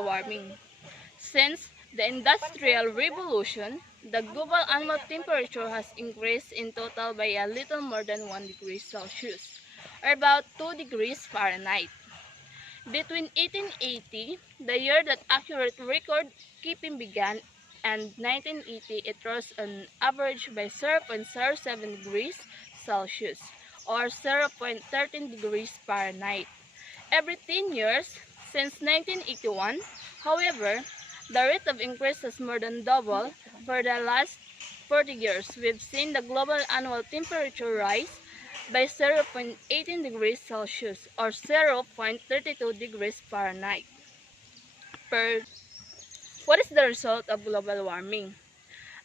global warming. Since the Industrial Revolution, the global annual temperature has increased in total by a little more than 1 degree Celsius, or about 2 degrees Fahrenheit. Between 1880, the year that accurate record keeping began, and 1980, it rose on average by 0.07 degrees Celsius, or 0.13 degrees Fahrenheit. Every 10 years, since 1981, however, the rate of increase has more than doubled. For the last 40 years, we've seen the global annual temperature rise by 0.18 degrees Celsius or 0.32 degrees Fahrenheit. What is the result of global warming?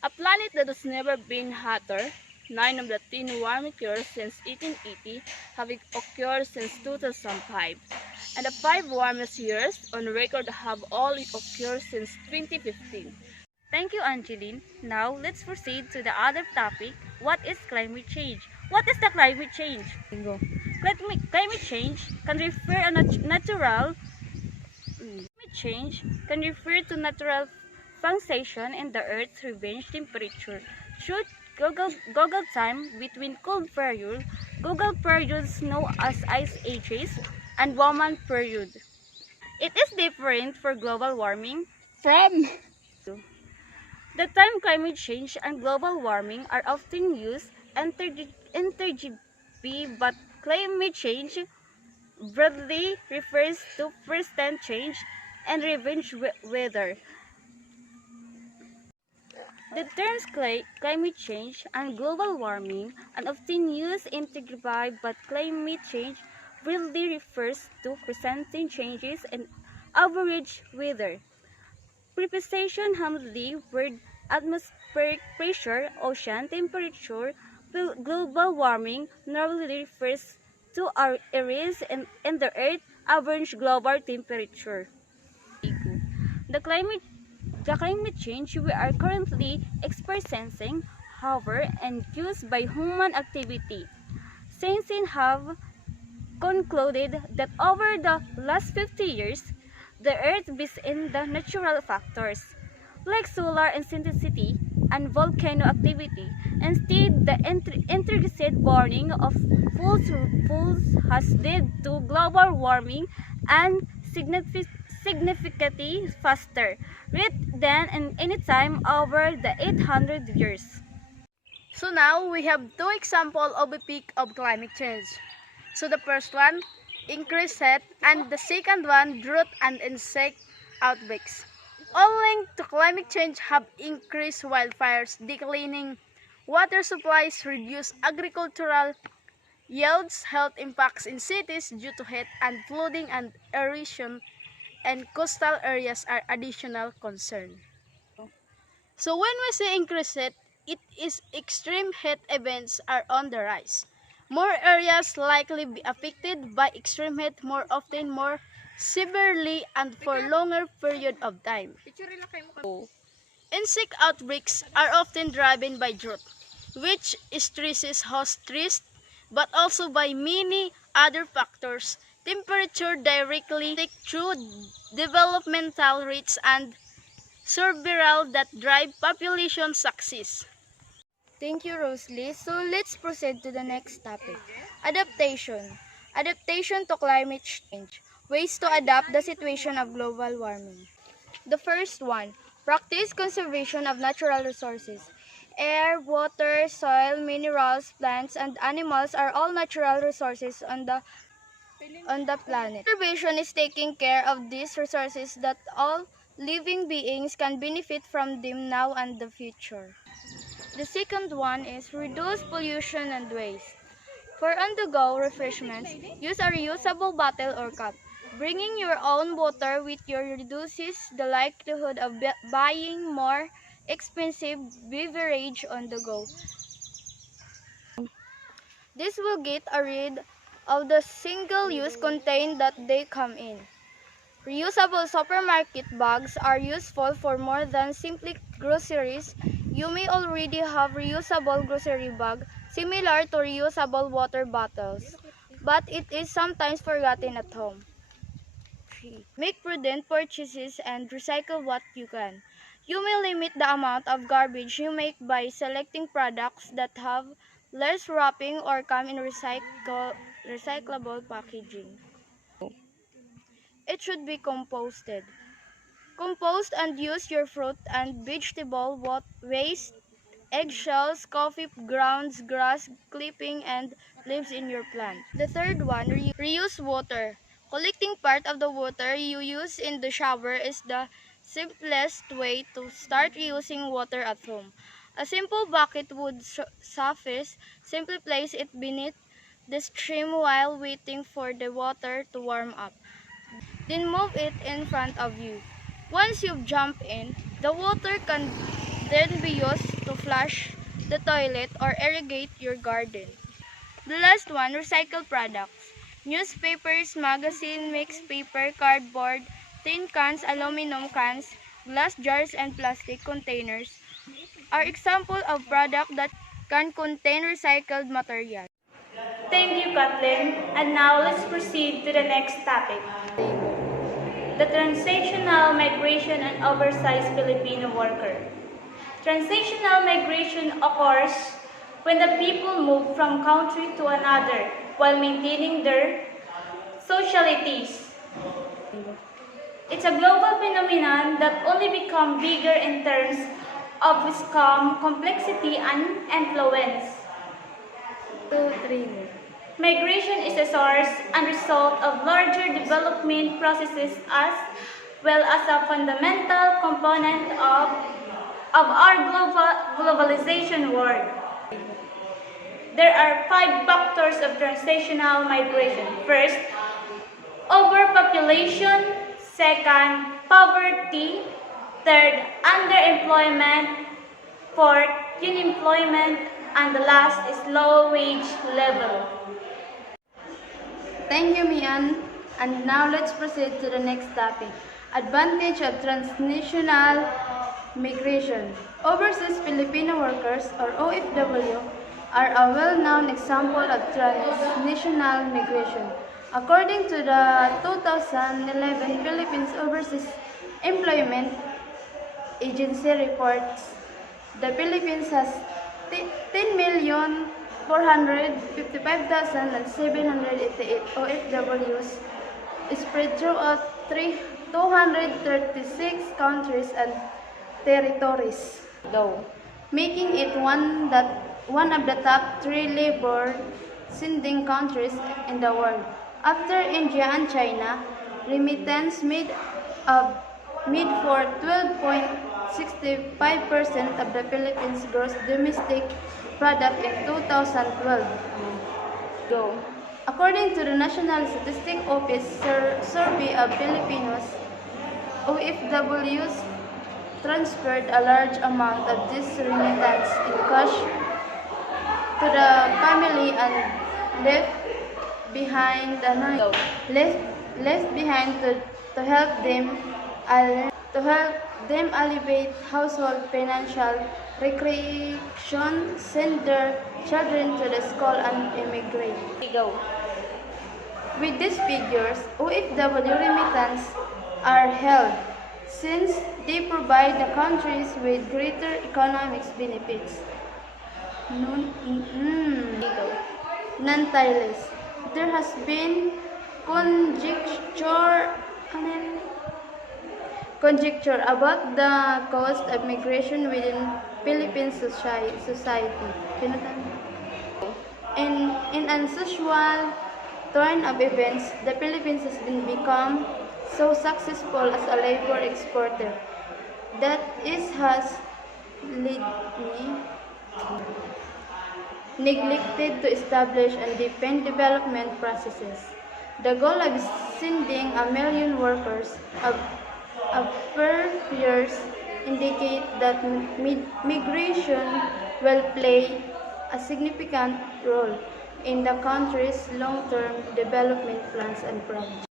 A planet that has never been hotter. 9 of the 10 warmest years since 1880 have occurred since 2005, and the 5 warmest years on record have all occurred since 2015. Thank you, Angeline. Now, let's proceed to the other topic. What is climate change? What is the climate change? Climate change can refer to natural fluctuation in the Earth's range temperature through Google time between cold periods known as ice ages, and warm period. It is different for global warming From the term climate change and global warming are often used interchangeably, but climate change broadly refers to persistent change and revenge weather. The terms climate change and global warming are often used interchangeably, but climate change broadly refers to persistent changes in average weather. Precipitation, HUMSS, word atmospheric pressure, ocean temperature. Global warming normally refers to areas in the Earth average global temperature. The climate change we are currently experiencing, however, induced by human activity. Scientists have concluded that over the last 50 years, the Earth is in the natural factors, like solar intensity and volcano activity. Instead, the intrusive burning of fossil has led to global warming and significantly faster rate than in any time over the 800 years. So now we have 2 examples of a peak of climate change. So the first one, increased heat, and the second one, drought and insect outbreaks. All linked to climate change have increased wildfires, declining water supplies, reduced agricultural yields, health impacts in cities due to heat and flooding, and erosion and coastal areas are additional concern. So when we say increased heat, it is extreme heat events are on the rise. More areas likely be affected by extreme heat more often, more severely, and for longer period of time. Insect outbreaks are often driven by drought, which stresses host trees, but also by many other factors. Temperature directly through developmental rates and several that drive population success. Thank you, Rosalie. So let's proceed to the next topic. Adaptation. Adaptation to climate change. Ways to adapt the situation of global warming. The first one, practice conservation of natural resources. Air, water, soil, minerals, plants, and animals are all natural resources on the planet. Conservation is taking care of these resources that all living beings can benefit from them now and the future. The second one is reduce pollution and waste. For on-the-go refreshments, use a reusable bottle or cup. Bringing your own water with you reduces the likelihood of buying more expensive beverage on the go. This will get rid of the single-use containers that they come in. Reusable supermarket bags are useful for more than simply groceries. You may already have reusable grocery bag similar to reusable water bottles, but it is sometimes forgotten at home. energy. Make prudent purchases and recycle what you can. You may limit the amount of garbage you make by selecting products that have less wrapping or come in recyclable packaging. It should be composted. Compost and use your fruit and vegetable waste, eggshells, coffee grounds, grass clipping, and leaves in your plant. The third one, reuse water. Collecting part of the water you use in the shower is the simplest way to start reusing water at home. A simple bucket would suffice. Simply place it beneath the stream while waiting for the water to warm up. Then move it in front of you. Once you've jumped in, the water can then be used to flush the toilet or irrigate your garden. The last one, recycled products. Newspapers, magazine, mixed paper, cardboard, tin cans, aluminum cans, glass jars, and plastic containers are examples of products that can contain recycled material. Thank you, Kathleen. And now let's proceed to the next topic. The transactional migration and oversized Filipino worker. Transactional migration occurs when the people move from country to another while maintaining their socialities. It's a global phenomenon that only becomes bigger in terms of scam, complexity, and influence. 2, 3. Migration is a source and result of larger development processes as well as a fundamental component of our globalization world. There are 5 factors of transnational migration. First, overpopulation. Second, poverty. Third, underemployment. Fourth, unemployment. And the last is low wage level. Thank you, Mian. And now let's proceed to the next topic. Advantage of transnational migration. Overseas Filipino workers, or OFW, are a well-known example of transnational migration. According to the 2011 Philippines Overseas Employment Agency reports, the Philippines has 10,455,788 OFWs spread throughout 236 countries and territories, making it one of the top 3 labor-sending countries in the world. After India and China, remittance made for 12.65% of the Philippines' gross domestic product in 2012. According to the National Statistics Office survey of Filipinos, OFWs transferred a large amount of this remittance in cash to the family and left behind to help them alleviate household financial restriction, send their children to the school and immigrate. With these figures, OFW remittance are held since they provide the countries with greater economic benefits. Nonetheless, there has been conjecture about the cost of migration within Philippine society. In an unusual turn of events, the Philippines has become so successful as a labor exporter that it has neglected to establish and defend development processes. The goal of sending 1 million workers of per years indicate that migration will play a significant role in the country's long-term development plans and projects.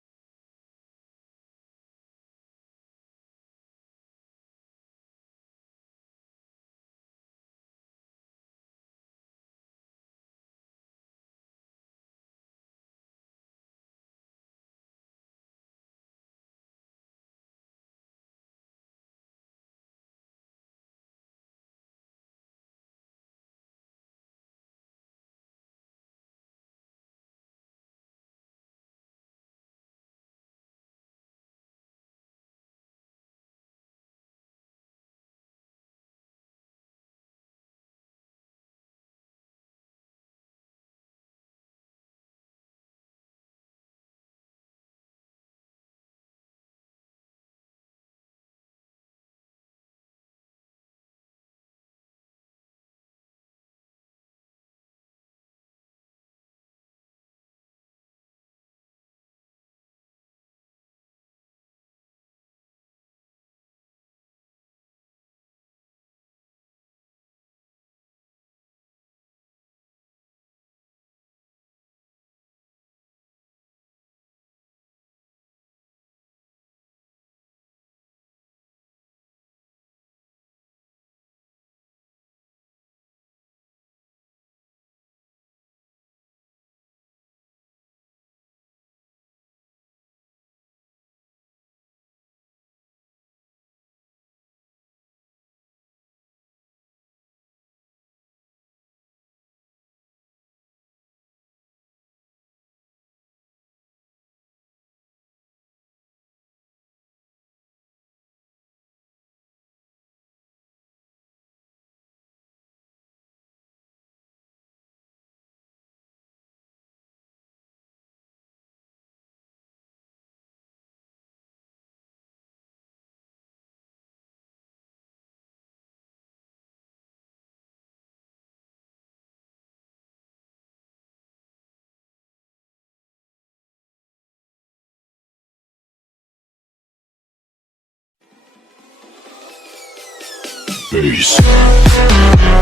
face.